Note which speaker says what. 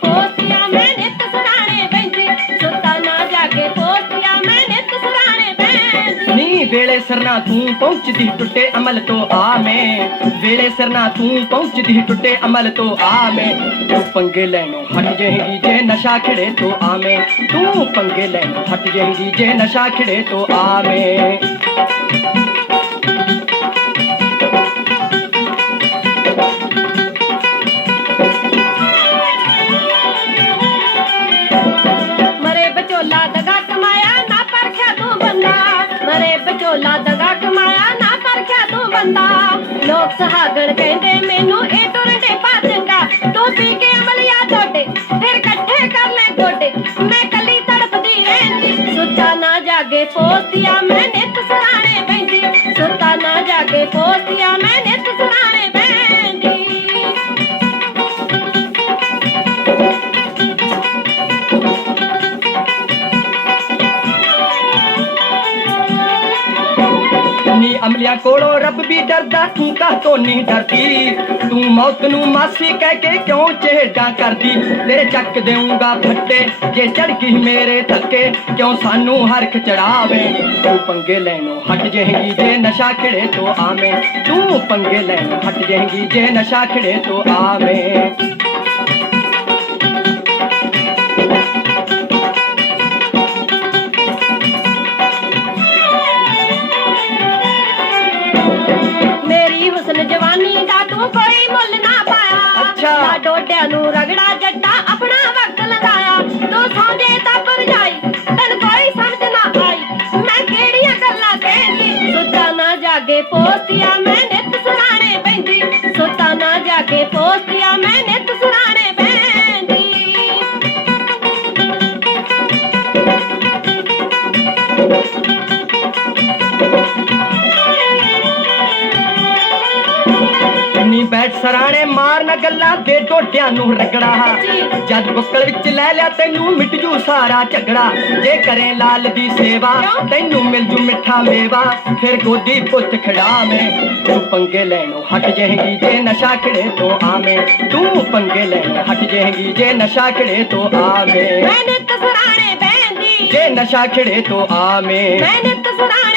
Speaker 1: ਪੋਤਿਆ ਮੈਂ ਨਿਤ ਸਰਾਣੇ ਬੈਂਦੀ ਸੁੱਤਾ ਨਾ ਜਾਗੇ ਪੋਤਿਆ ਮੈਂ ਨਿਤ ਸਰਾਣੇ ਬੈਂਦੀ
Speaker 2: ਨੀ, ਵੇਲੇ ਸਰਨਾ ਤੂੰ ਪਹੁੰਚਦੀ ਟੁੱਟੇ ਅਮਲ ਤੋਂ ਆ ਮੈਂ। ਵੇਲੇ ਸਰਨਾ ਤੂੰ ਪਹੁੰਚਦੀ ਟੁੱਟੇ ਅਮਲ ਤੋਂ ਆ ਮੈਂ। ਤੂੰ ਪੰਗੇ ਲੈਣੋਂ ਹਟ ਜਾਏਗੀ ਜੇ ਨਸ਼ਾ ਖਿੜੇ ਤੋਂ ਆ ਮੈਂ। ਤੂੰ ਪੰਗੇ ਲੈਣੋਂ ਹਟ ਜਾਏਗੀ ਜੇ ਨਸ਼ਾ ਖਿੜੇ ਤੋਂ ਆ ਮੈਂ।
Speaker 1: ਮਰੇ ਬਚੋਲਾ ਦਗਾ ਕਮਾਇਆ ਨਾ ਪਰਖਿਆ ਤੂੰ ਬੰਦਾ। ਲੋਕ ਸਹਾਗਣ ਕਹਿੰਦੇ, ਮੈਨੂੰ ਇਹ ਟੁਰਡੇ ਪਾ ਚੰਗਾ। ਤੂੰ ਪੀ ਕੇ ਅਮਲੀਆ ਟੋਟੇ ਫਿਰ ਇਕੱਠੇ ਕਰ ਲੈ ਗੋਡੇ। ਮੈਂ ਕੱਲੀ ਤੜਪਦੀ ਰਹਿੰਦੀ ਸੁੱਤਾ ਨਾ ਜਾਗੇ ਪੋਤੀਆ ਮੈਂ ਨਿਤ ਸਰਾਣੇ ਬੈਂਦੀ ਸੁੱਤਾ ਨਾ ਜਾਗੇ ਪੋਤੀਆ ਮੈਂ ਨਿਤ ਸਰਾਣੇ
Speaker 2: ਨੀ ਕੋਲੋਂ ਰੱਬ ਵੀ ਡਰਦਾ, ਤੂੰ ਕਾਹ ਤੋਂ ਨਹੀਂ ਡਰਦੀ? ਤੂੰ ਮੌਤ ਨੂੰ ਮਾਸੀ ਕਹਿ ਕੇ ਕਿਉਂ ਚਿਹੜਾ ਕਰਦੀ? ਤੇਰੇ ਚੱਕ ਦੇਊਂਗਾ ਫੱਟੇ, ਜੇ ਚੜ ਗਈ ਮੇਰੇ ਥੱਕੇ, ਕਿਉਂ ਸਾਨੂੰ ਹਰਖ ਚੜਾਵੇ? ਤੂੰ ਪੰਗੇ ਲੈਣੋ ਹਟ ਜਾਏਗੀ ਜੇ ਨਸ਼ਾ ਖਿੜੇ ਤੋਂ ਆਵੇਂ। ਤੂੰ ਪੰਗੇ ਲੈਣੋ ਹਟ ਜਾਏਗੀ ਜੇ ਨਸ਼ਾ ਖਿੜੇ ਤੋਂ ਆਵੇਂ।
Speaker 1: ਕੋਈ ਮੁੱਲ ਨਾ ਪਾਇਆ। ਅੱਛਾ। ਨਾ ਡੋਡਿਆਂ ਨੂੰ ਰਗੜਾ ਜੱਟਾ ਆਪਣਾ ਵਕਤ ਲਗਾਇਆ ਤੂੰ ਸੌਂਦੇ ਤਾਂ ਪਰ ਜਾਈ ਤੈਨੂੰ ਕੋਈ ਸਮਝ ਨਾ ਆਈ। ਮੈਂ ਕਿਹੜੀਆਂ ਗੱਲਾਂ ਕਹਿੰਦੀ ਸੁੱਤਾ ਨਾ ਜਾਗੇ ਪੋਸਤੀਆਂ ਮੈਂ ਨਿਤ ਸੁਣਾਣੇ ਪੈਂਦੀ। ਸੁੱਤਾ ਨਾ ਜਾਗੇ ਪੋਸਤੀਆਂ
Speaker 2: ਨੀ ਬੈਠ ਸਰਾਣੇ ਮਾਰਨ ਗੱਲਾਂ ਦੇ ਟੋਟਿਆਂ ਨੂੰ ਰਗੜਾ। ਜਦ ਬੁੱਕਲ ਵਿੱਚ ਲੈ ਲਿਆ ਤੈਨੂੰ ਮਿਟ ਜੂ ਸਾਰਾ ਝਗੜਾ। ਜੇ ਕਰੇ ਲਾਲ ਦੀ ਸੇਵਾ ਤੈਨੂੰ ਮਿਲ ਜੂ ਮਿੱਠਾ ਮੇਵਾ। ਫਿਰ ਗੋਦੀ ਪੁੱਤ ਖੜਾਵੇਂ ਤੂੰ ਪੰਗੇ ਲੈਣੋਂ ਹਟ ਜਾਏਗੀ ਜੇ ਨਸ਼ਾ ਖਿੜੇ ਤੋਂ ਆਵੇਂ। ਤੂੰ ਪੰਗੇ ਲੈਣੋਂ ਹਟ ਜਾਏਗੀ ਜੇ ਨਸ਼ਾ ਖਿੜੇ ਤੋਂ ਆਵੇਂ। ਮੈਂ
Speaker 1: ਨਿਤ ਸੁਣਾਣੇ ਪੈਂਦੀ ਜੇ
Speaker 2: ਨਸ਼ਾ ਖਿੜੇ ਤੋਂ ਆਵੇਂ।
Speaker 1: ਮੈਂ ਨਿਤ ਸੁਣਾਣੇ